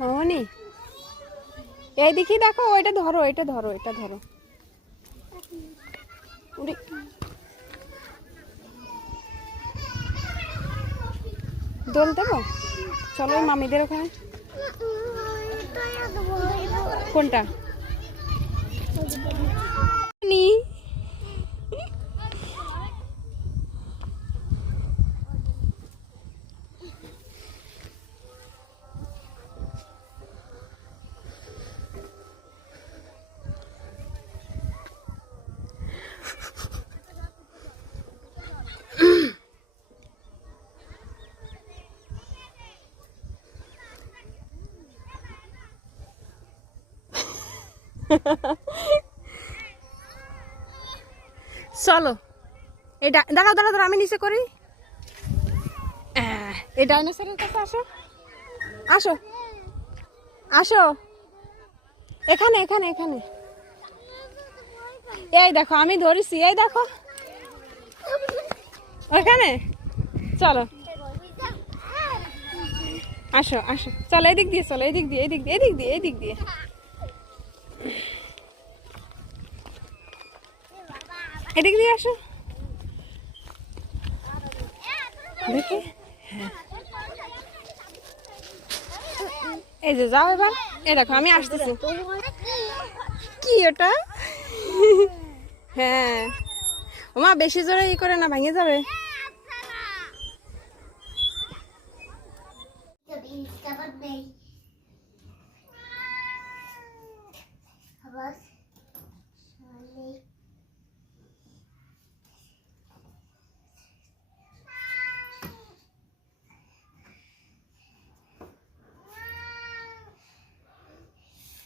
মামনি, এই দেখি দেখো, ওইটা ধরো, এটা ধরো এটা ধরো। দোল দেবো? চলো মামিদের ওখানে। কোনটা নি চলো। এই ডা- দাঁড়াও দাঁড়াও আমি নিচে করি। এই ডাইনোসরের কাছে আসো। আসো। আসো। এখানে এখানে এখানে। এই দেখো, আমি ধরেছি, এই দেখো। ওখানে চলো। আসো আসো। চলো, এদিক দিয়ে, চলো, এদিক দিয়ে এদিক দিয়ে এদিক দিয়ে এদিক দিয়ে। এদিক দিয়ে আসো। দেখি। এই যে যাও এবার। এ দেখো, আমি আসতেছি। কি ওটা? হ্যাঁ। ওমা, বেশি জোরে ই করে না, ভাঙে যাবে।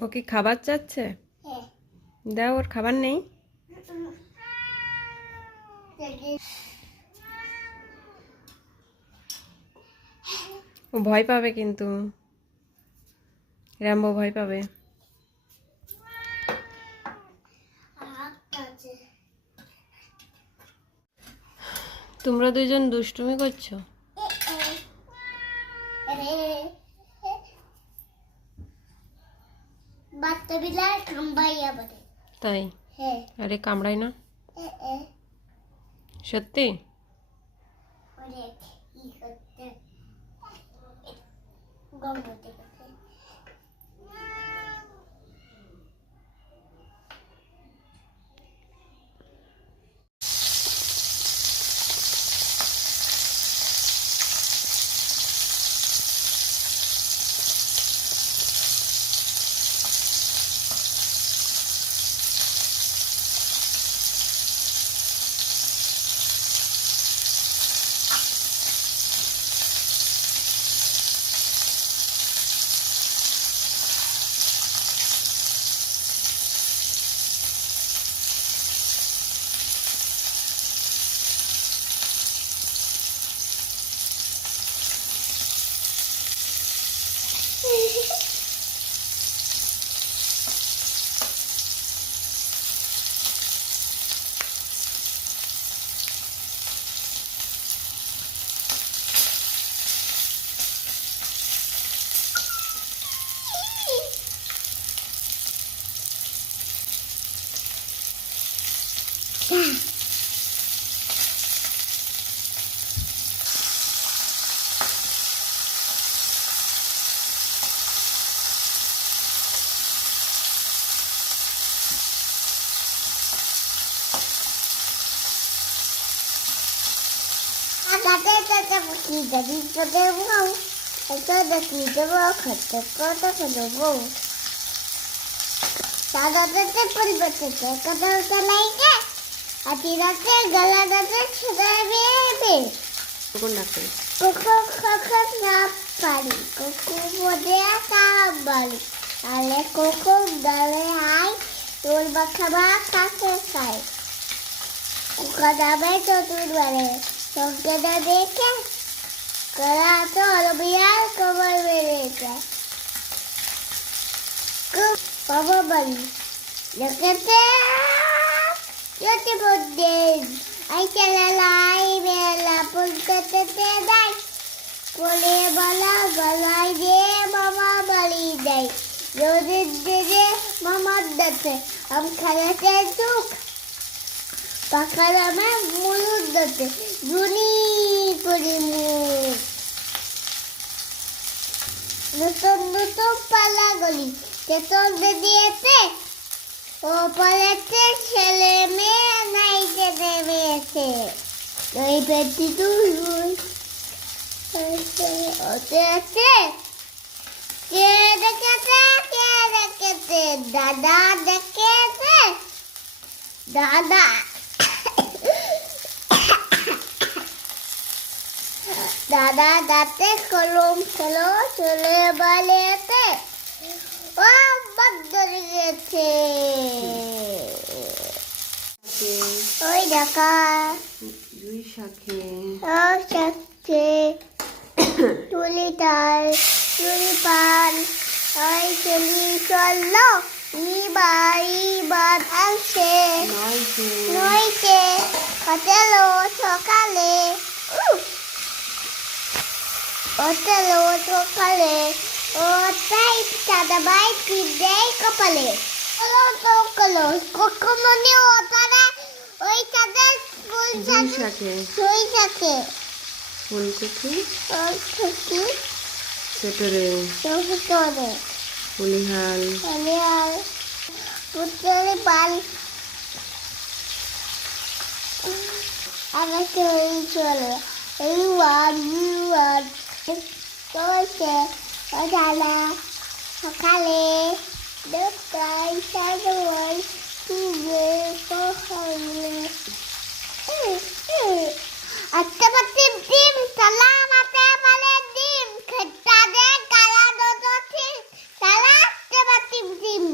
ও কি খাবার চাচ্ছে? দাও ওর খাবার নেই? ও ভয় পাবে কিন্তু। র্যাম্বো ভয় পাবে। তোমরা দুজন দুষ্টুমি করছ? বাচ্চা বিলার খাম্বাইয়া বলে তাই? হ্যাঁ। আরে কামড়াই না? সত্যি? অনেক ই করতে। গম দাদি পদে বউ এটা দেখি দেব খতে কত বউ সাদাতে পরিবর্তে কত চালাইকে আতিরাতে গলাদাতে ছেড়ে বেবে কোন ডাক্তার কোকো কোকো না পারি কোকো বদে কাম বাড়ি তাহলে কোকো আই তোর কাকে খাই কোকা দাবে তো তুই দেখে করা তো অলবিয়ার কবর বেড়েছে বাবা বাড়ি দেখেছে? Podden. Ay chalalay bela pulkate te dai. Pole bala balay de mama bali. যদি দিদি মামার দাতে আম খেলাতে চুক পাকার আমার মুলুর দাতে জুনি করি মুখ নতুন নতুন পালা গলি তেতন দিদিয়েতে ও পালাতে ছেলে মেয়ে নাইতে দেবেছে। ওই পেটি ওতে আছে। কে দেখেছে? কে দেখেছে? দাদা দেখেছে? দাদা। দাদা দাঁতে কলম ছিল চলে বলেতে ও গেছে ওই দেখা। দুই শাখে ও তুলি তাল তুলি পান ওই চলি চলল নইছে সকালে। হতেলো সকালে ও তাই সাদা বাই দেয় কপালে তো কখনো ওটারে ওই তাদের ফুল শাখে সুই সাথে ফুলকপি ওই ছুটি সেটরে চোখে ফুলিহাল। আর পুত্রের পাল আমার চলে চলে। এই ওয়ান ওয়ান। চলছে। দাদা। সকালে দোকান সাজোয় তুলে সকালে আজকে পাচ্ছি ডিম তালা মাতে বলে ডিম খেটা দে কালা দুটো ঠিক তালা আজকে পাচ্ছি ডিম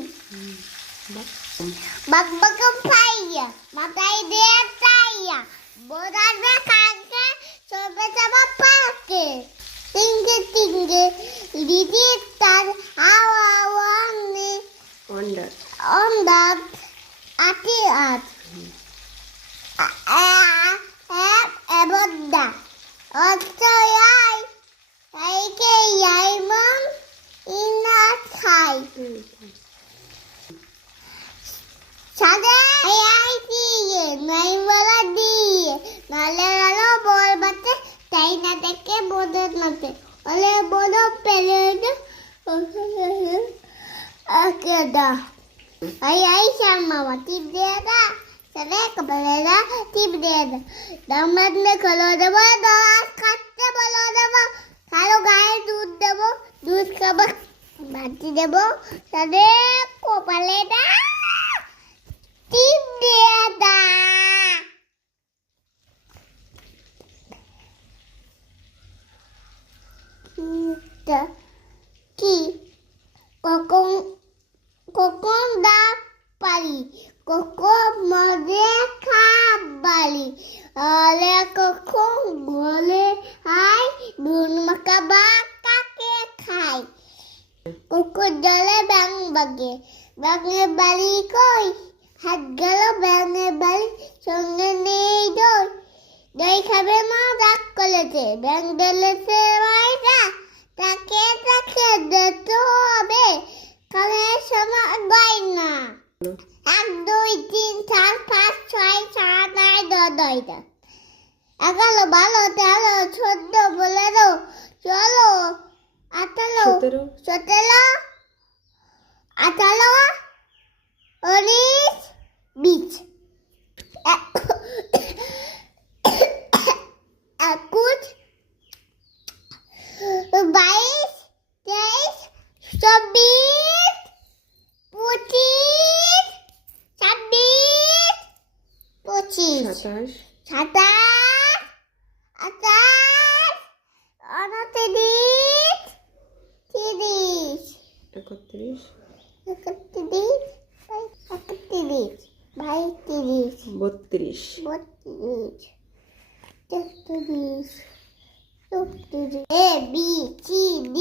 Bak bakın payya. Matay diye tayya. Burada kanka sobe sobe parke. Tinge tinge. Lidi tar awa awanne. ওয়ান্ডার Ondan ati at. Hep ebodda. Otto yay. Ayke yaymam. İnat hay. সাদা এই দিয়ে নাই বলা দিয়ে নালে নালো বল বাতে তাই না দেখে বোধের নাতে ওলে বোধ পেলে আকেদা আই আই শর্মা টিপ দিয়ে দা সাদা কপালে দা টিপ দিয়ে দা দামাত মে খলো দেবো দাস কাটতে বলো দেবো কারও গায়ে দুধ দেবো দুধ খাব বাটি দেবো সাদে কপালে দা টিপ দিয়ে দা তা কি? কখন কখন দা পারি কখন মজে খাবারি আলে কখন বলে হাই নুন মাখা বা কাকে খাই কুকুর জলে ব্যাং বাগে? ব্যাঙের বাড়ি কই? হাত গেল ব্যাঙের বাড়ি সঙ্গে নেই দই। দই খাবে মা রাগ করেছে ব্যাং ডেলেছে মাইটা তাকে তাকে দিতে হবে। কালের সময় গয় না। এক দুই তিন চার পাঁচ ছয় সাত আট দশ দশটা এগারো বারো তেরো চোদ্দ পনেরো ষোলো আঠারো সতেরো। সতেরো আঠারো উনিশ niż. Mocnić. Też to Just the niż.